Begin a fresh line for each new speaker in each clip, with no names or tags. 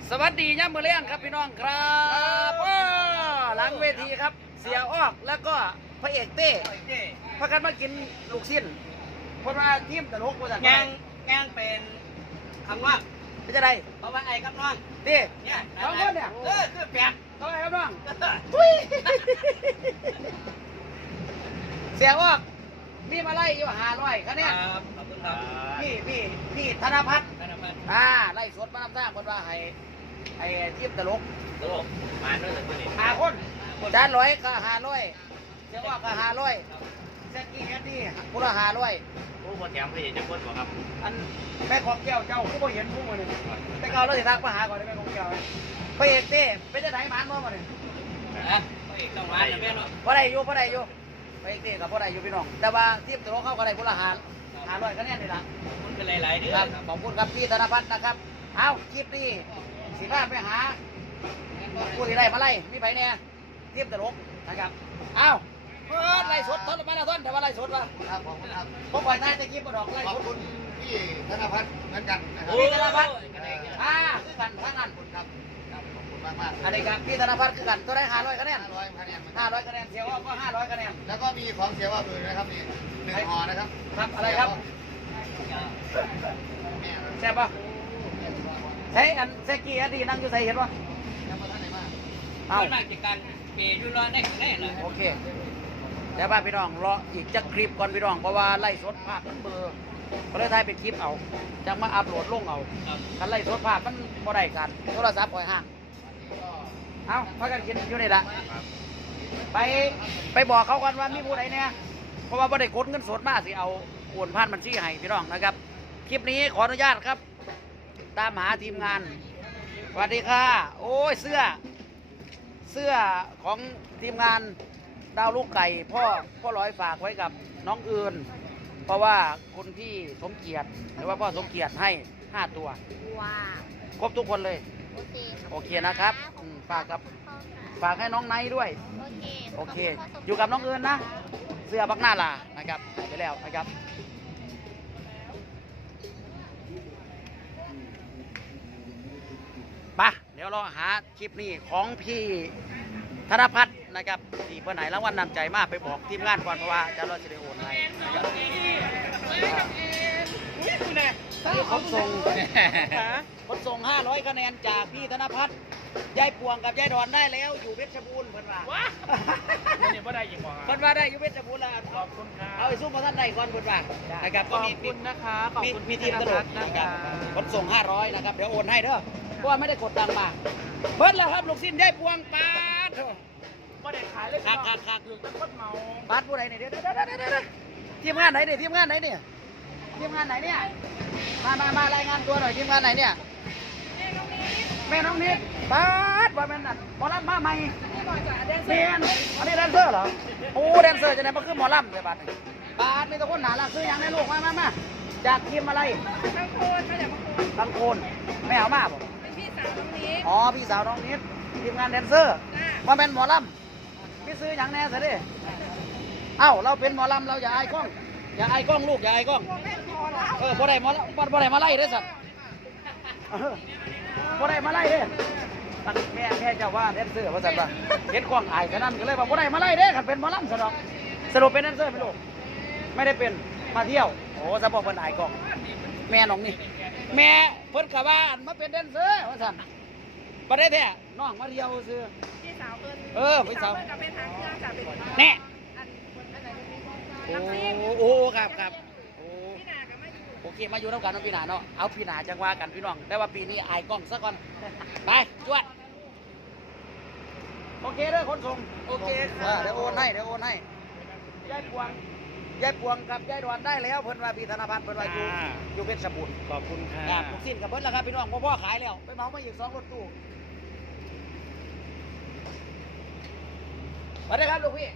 สวัสดีย่ำมือเลี้ยงครับพี่น้องครับหลังเวทีครับเสียออกแล้วก็พระเอกเต้พากันมากินลูกชิ้นคนมาทีมตลกมาจาก
งานเป็นคำว่า
เป็นจะได
เพราะว่าไอ้กับน้อง
เต้
เนี่ย
สองคนเนี่ย
คือแปลก
เขาไอ้ครับน้องเสียออกมีมาไล่อยู่500คะแนน
ขอบคุณครับ
พี่ธนพัฒน์ไล่สดมาทำท่าคนว่าไอ้ทีมตลก
มาด้วยเลยตัวนี้
5 คนจาน100ก็500เสียออกก็500แซกกี้แอนดี้คนละ500
ผู้คนแถมพระเอกจะพ้นบ่ครับ
อันแม่ของแก้วเจ้าผู้บ่เห็นผู้มาเนี่ยไปเก่าเราสิทักมาหาก่อนได้แม่ของแก้วพระเอกเต้เป็นจะไหนหมานบ่มาเนี่ย
พระเอกต้องมาแม่เนาะ
พอได้อยู่พระเอกเต้กับพอได้อยู่พี่น้องแต่ว่าทีมตลกเข้าก็ได้คนละ500คะแนนนี่ล่ะ
คุณเป็นหลายๆเดือ
นขอบคุณครับพี่ธนพัฒน์นะครับเอาคลิปนี้สิพาไปหาผู้ที่ได้มาไล่มีไผเนี่ยทีมตลกนะครับเอาไล่สดทนมาแล้วทนแต่ว่าไล่สดวะ
ครับขอบคุณครับ
ผมปล่อยท้ายตะกี้มาดอกไล่สด
ขอบคุณพี่ธนพัฒน์เหมือนกันนะครับ
พี่ธนพัฒน์คือกันทั้งนั้น
ครับขอบคุณมากมาก
อันนี้ครับพี่ธนพัฒน์คือกันตัวได้500คะแนน
500 คะแนน
500 คะแนนเสียว่าก็500 คะแนน
แล้วก็มีของเสียว่าเลยนะครับนี่1 ห่อนะครับ
ครับอะไรครับแซ่บปะใช้อันเซกี้อดีนั่งอยู่ใส่เห็นปะ
เอาหลังจากการเปย์อยู่รอได้แน่เลย
โอเคเดี๋ยวพี่น้องรออีกจะคลิปก่อนพี่น้องเพราะว่าไล่สดภาพมันเบอร์ก็เลยถ่ายเป็นคลิปเอาจะมาอัพโหลดลงเอาการไล่สดภาพมันบ่ได้กันโทรศัพท์ปล่อยห่างเอาพากันกินอยู่นี่แหละไปบอกเขากันว่ามีผู้ใดเนี่ยเพราะว่าบ่ได้กดเงินสดมาสิเอาโอนผ่านบัญชีให้พี่น้องนะครับคลิปนี้ขออนุญาตครับตามหาทีมงานสวัสดีค่ะโอ้ยเสื้อของทีมงานดาวลูกไก่พ่อร้อยฝากไว้กับน้องอื่นเพราะว่าคุณพี่สมเกียรติหรือว่าพ่อสมเกียรติให้5 ตัว
ว้า
ครบทุกคนเลยโอเคนะครับฝากให้น้องไนท์ด้วยโอเคอยู่กับน้องอื่นนะเสื้อบักหน้าลานะครับไปแล้วนะครับปะเดี๋ยวเราหาคลิปนี้ของพี่ธนพัฒน์นะครับที่เพื่อนไหนรางวัลนำใจมากไปบอกทีมงานก่อนเพราะว่าจะรอจะได้โอนให้นะครับขนส่ง500 คะแนนจากพี่ธนพัฒน์ยายปวงกับยายดอนได้แล้วอยู่เพชรบูรณ์เพื่อนว่า
นี่ว่าได้ยังบ่
เพื่อนว่าได้อยู่เพชรบูรณ์แล้ว
ขอบคุณครับ
เอาไอ้ซุ้มมาท่านใดก่อนเพื่อนว่านะครับ
ขอบคุณนะคะขอบคุณ
มีทีมตลกนะครับขนส่ง500นะครับเดี๋ยวโอนให้เด้อเพราะว่าไม่ได้กดตังค์มาเพิ่นแล้วครับลูกชิ้นได้พวงปาด
ไม่ได้ขายเลย
คัก
คือต้นต้นเมา
ปาดผู้ใดเนี่ยเดี๋ยวทีมงานไหนเนี่ยทีมงานไหนเนี่ยมารายงานตัวหน่อยทีมงานไหนเนี่ยแม่น้องนิดปาดว่าแม่นั่นหมอลำมาใหม่แม่นอันนี้แดนเซอร์เหรอโอ้แดนเซอร์จะไหนมาขึ้นหมอลำเลยบาดมีตัวคนหนาละซื้อยังในลูกมาจากทีมอะไรบางโคนไม่เอามาบ่อ๋อพี่สาวน้องนิดทีมงานแดนเซอร์มาเป็นหมอลำพี่ซื้ออย่างแน่สิดิเอ้าเราเป็นหมอลำเราอย่าอายกล้องลูกอย่าอายกล้องบ่ได้มาไล่เด้อสัตว์บ่ได้มาไล่เด้อแม่เจ้าว่าแดนเซอร์ว่าสัตว์ว่าเห็นกล้องอายฉะนั้นก็เลยว่าบ่ได้มาไล่เด้อขันเป็นหมอลำสรุปเป็นแดนเซอร์ไม่ลูกไม่ได้เป็นมาเที่ยวโอ้สะบอกเป็นอายกล้องแม่น้องนี่แม่เพิ่นกะว่ามาเป็นแดนเซอร์ว่าสัตว์บ่ได้แท้น้องมาเที่ยวซื้อ
พี่สาวเพิ่น
พี่สาว
กับเป็นทางเครื่องจากเป็น
แน่โอ้ครับโอเคมาอยู่น้ำกันน้องพี่หนาเนาะเอาพี่หนาจังว่ากันพี่น้องได้ว่าปีนี้อายกล้องซะก่อนไปจวดโอเคเด้อคนส่งโอเคเดี๋ยวโอนให้ยายปวงกับยายดวนได้แล้วเพิ่นว่าพี่ธนพัฒน์เพิ่นว่าอยู่เพชรบูรณ์
ขอบคุณค่ะ
ลูกชิ้นกับเพิ่นแล้วครับพี่น้องพ่อขายแล้วไปเหมามาอีก2 รถตู้สวัสดีครับลูกพี่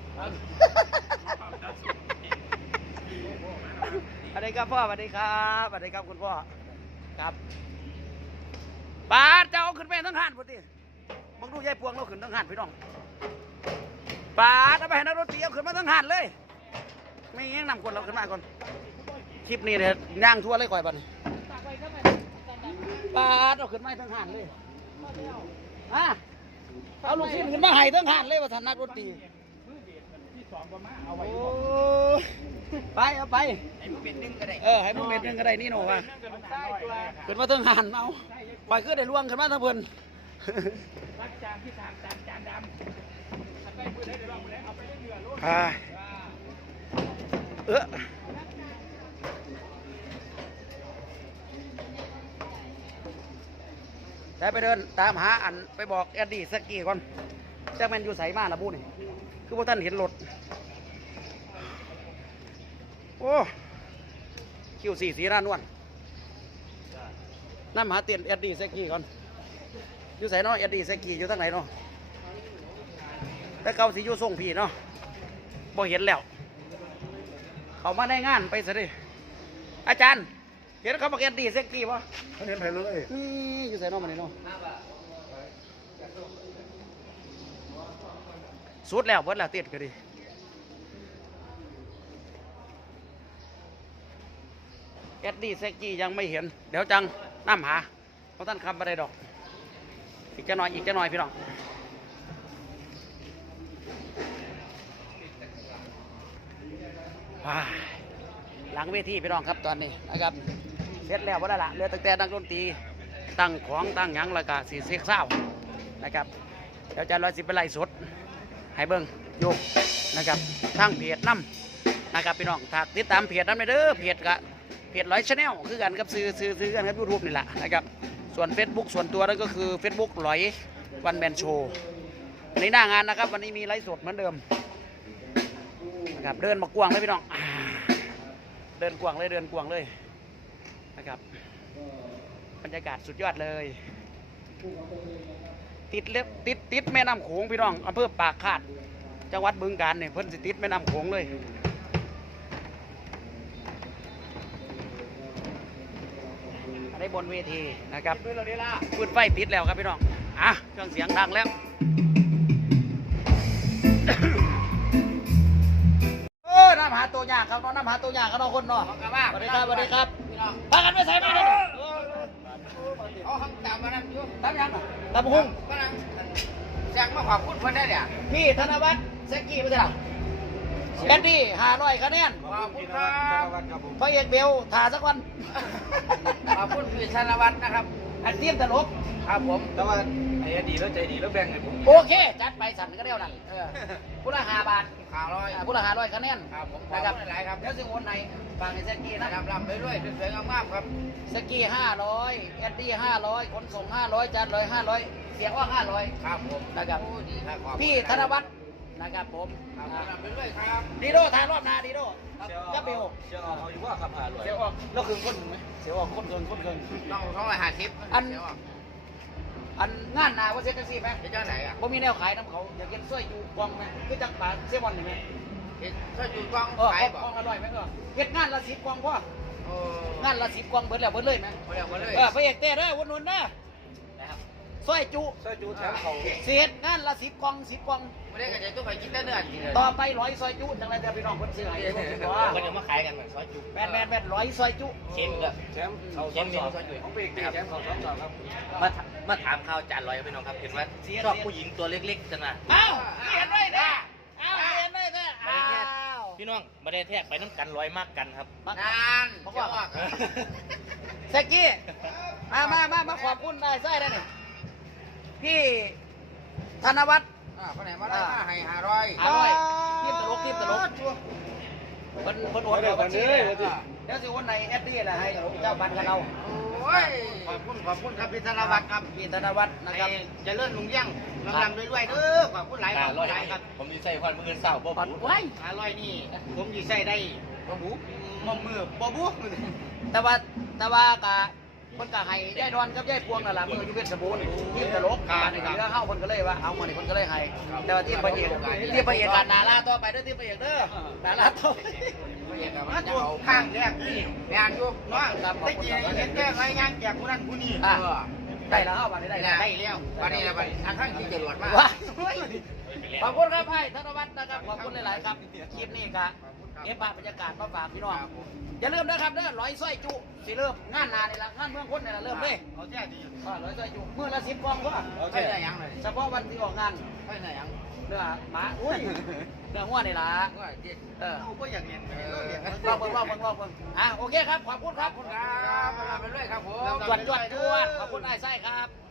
สวัสดีครับพ่อสวัสดีครับคุณพ่อครับปาดเจ้าขึ้นไปทั้งหันพอดีมึงดูยายปวงเราขึ้นทั้งหันพี่น้องปาดเอาไปให้นักดนตรีเอาขึ้นมาทั้งหันเลยไม่ยังนำคนเราขึ้นมาก่อนคลิปนี้เนี่ยย่างทั่วเลยก่อยบัดปาดเอาขึ้นมาทั้งหันเลยฮะเอาลูกชิ้นขึ้นมาให้ทั้งหันเลยว่าท่านนักดนตรีโอ้ไปเอาไป
ให้มันเป็นหนึ่งก็ได้
ให้มึงเป็นหนึงก็ได้นี่หนูว่าขึ้นมาทั้งหันเอาไปขึ้นได้ล่วงขึ้นมาทั้งเพิ่น
รักจานที่จานดำถ้าได้มือได้ลองแล้วเอาไปเรื่อยๆลูก
ได้ไปเดินตามหาอันไปบอกแอดดี้สกี้ก่อนจ้าแมนอยู่ใสมาละบูนี่คือพวกท่านเห็นรถโอ้คิว4 สีหน้านวลน้ำหาเตียนแอดดี้สกี้ก่อนอยู่ใสเนาะแอดดี้สกี้อยู่ทางไหนเนาะแต่เก่าสิอยู่ส่งพี่เนาะบ่เห็นแล้วเขามาได้งานไปซะดิอาจารย์เห็นเขาบอกแอดดี้สกี้ป่ะ
เขาเห็นไผเลย
นี่อยู่ใส่นอกมันนี่เนาะสุดแล้วเบิดแล้วติดก็ดิแอดดี้เซกกี้ยังไม่เห็นเดี๋ยวจังน้ำหาเพราะท่านคำไปได้ดอกอีกจะหน่อยอีกจะหน่อยพี่น้องหลังเวทีพี่น้องครับตอนนี้นะครับเสร็จแล้วบ่ได้ละเหลือตั้งแต่นักดนตรีตั้งของตั้งหยังแล้วก็สีเซ็กเศร้านะครับเดี๋ยวจะรอสิไปไล่สดให้เบิ้งอยู่นะครับทางเพจน้ำนะครับพี่น้องถ้าติดตามเพจน้ำเด้อเพจกะเพจ100 Channel คือกันกับซื้อกันครับ YouTube นี่แหละนะครับส่วน Facebook ส่วนตัวนั่นก็คือ Facebook 100 วันแมนโชว์ในหน้างานนะครับวันนี้มีไลฟ์สดเหมือนเดิมนะครับเดินมากวางเลยพี่น้องเดินกวางเลยนะครับบรรยากาศสุดยอดเลยติดแม่น้ำโขงพี่น้องอำเภอปากคาดจังหวัดบึงกาฬเนี่ยเพิ่นสิติดแม่น้ำโขงเลยอันนี้บนเวทีนะครับปืนไฟติดแล้วครับพี่น้องเครื่องเสียงดังแล้วน้ำหาตัวยากครับน้ำหาตัวยากครับน้องคนเนาะสวัสดีครับพากันไปใส่มาเลย
เอาคำตามมานั่งอยู่
ตามยังตามหุ้ง
มานั่งแจกมาขอบคุณเพื่อนได้เนี่ย
พี่ธนวัฒน์เซกกี้ไม่ใช่หรอแบนดี้500 คะแนน
ขอบคุณครับ
พระเอกเบลถ่าสักวัน
ขอบคุณพี่ธนวัฒน์นะครับ
อันเตรียมตลก
ครับผมแต่ว่าไอ้ดีแล้วใจดีแล้วแบ่งให้ผม
โอเคจัดไปสั่นก็เดียวนั่นผู้ละ5 บาท
ข่าวร้อย
ผู้ละ500 คะแนน
ครับผมขอบ
นะครับ
คุณหลายครับ
เดี๋ยวสิโอนในฟังในเซกกี้
นะ
นะครับ
ลำไปด้วยสวยๆงามๆครับ
เซกกี้500แอดดี้500ขนส่ง500จัดเลย500เสียงว่า500
ครับผม
นะครับ
โอ้ดีครับขอบคุณ
พี่ธนวัฒน์นะครับผม
ครับลำไปด้วยครับ
ดีโดถ่ายรอบหน้าดีโดจับเบล
เชื่อเอาอยู่ว่าครับ500
เสียวออกแล้วคือคนหนึ่งไหมเสียวออกคนเกิน
ต้อง250
อันงานหนาว่าเซ็ตแท็กซี่ไหม
จะเจ้าไหนอ่ะ
บ่มีแนวขายน้ำเขาอยากกินสร้อยจูกองไหมคือจังปลาเซวันนี่ไหม
ถ้าอยู่กล้อง
ขาย
บ่
กองอร่อยไหมเฮ็ดงานละ10 กองพ่อ
โอ้
งานละ10 กองเบิดแล้วเบิดเลยไหม
มาเรียกมาเลย
พระเอกเต้เด้อวนนเด้อสร้อยจู
ช่วยจูแถมเขา
เสียงานละ10 กอง10 กอง
ไม่ได้กันจะต้องไปกินแต่เนื้อกินเลย
ต่อไป100ซอยจูจังไรเดี๋ยวพี่น้องเพิ่นซื้อให้
ก็เดี๋ยวมาขายกันเหมือนซอยจุ
แม่น100ซอยจู
เค็มก็แชมป์เขาแชมป์ซอยจุของปีกแชมป์เขา2 ครับมาถามข่าวจานลอยพี่น้องครับเห็นว่าชอบผู้หญิงตัวเล็กๆจังนะ
เอ้าเห็นด้วยนะเอ้าเห็นด้วยนะอ้าว
พี่น้องมาได้แทกไปน้ำกันลอยมากกันครับ
นานเพราะว่าเซกกี้มาขอบคุณได้ใช่ได้นี่พี่ธนวัฒน์
คนไหนมาได้มาให้500
ทีมตลกเพิ่นโอนเดี๋ยวบัญชีเลยเดี๋ยวสิโอนในแอดดี้แหละให้เจ้าบันกับเรา
โอ้ยขอบคุณครับพี่ธนวัฒน์ครับ
พี่ธนวัฒน์นะครับ
จะเลื่อนลุงเลี้ยงลำด้วยเด้อขอบคุณหลายครับผมดีใจควันมือเศร้าบ่
ปัด
บู
ไว้
500นี่ผมดีใจได้บ่บูมอมมือบ่บู
แต่ว่ากะเพิ่นก็ให้ยายดอนกับยายพวงนั่นล่ะมืออยู่เพชรบูรณ์ทีมตลกการนี่ก็เหลือเฮาเพิ่นก็เลยว่าเอามานี่เพิ่นก็เลยให้แต่ว่าทีมพระเอกกันนาลาต่อไปเด้อทีมพระเอกเด้อนาลาต่อ
มาตัวข้างแรกนี่งานอยู่เนาะได้กี่เห็นแก้รายงานแจกผู้นั้นผู้นี้
ได้แล้วเฮาบัดนี้ได้แล้ว
แล้ววันนี้ละวันทางข้างที่จรวดมา
ว้าขอบคุณครับให้ธนวัฒน์นะครับขอบคุณหลายๆครับคลิปนี้ก็เก็บภาพบรรยากาศมาฝากพี่น้องอย่าลืมนะครับเด้อร้อยสร้อยจุสิเริ่มงานนานี่ละงานเมืองคนนี่ละเริ่มเลย
เขาแจ้ดี
ร้อยสร้อยจุมื้อละ10กล่องก็
ใช่ได้ยังเลย
เฉพาะวันที่ออกงาน
ใช่ได้ยัง
เนื้อหมาอุ้ยเนื้องัวนี่ล่ะ
ก็เจ็ด
เราก็อยากเรียนเราเรียน
ลองเบิ่งโอเคครับขอบคุณครับ
ครับไปเรื่อยครับผม
จวดขอบคุณนายไส้ครับ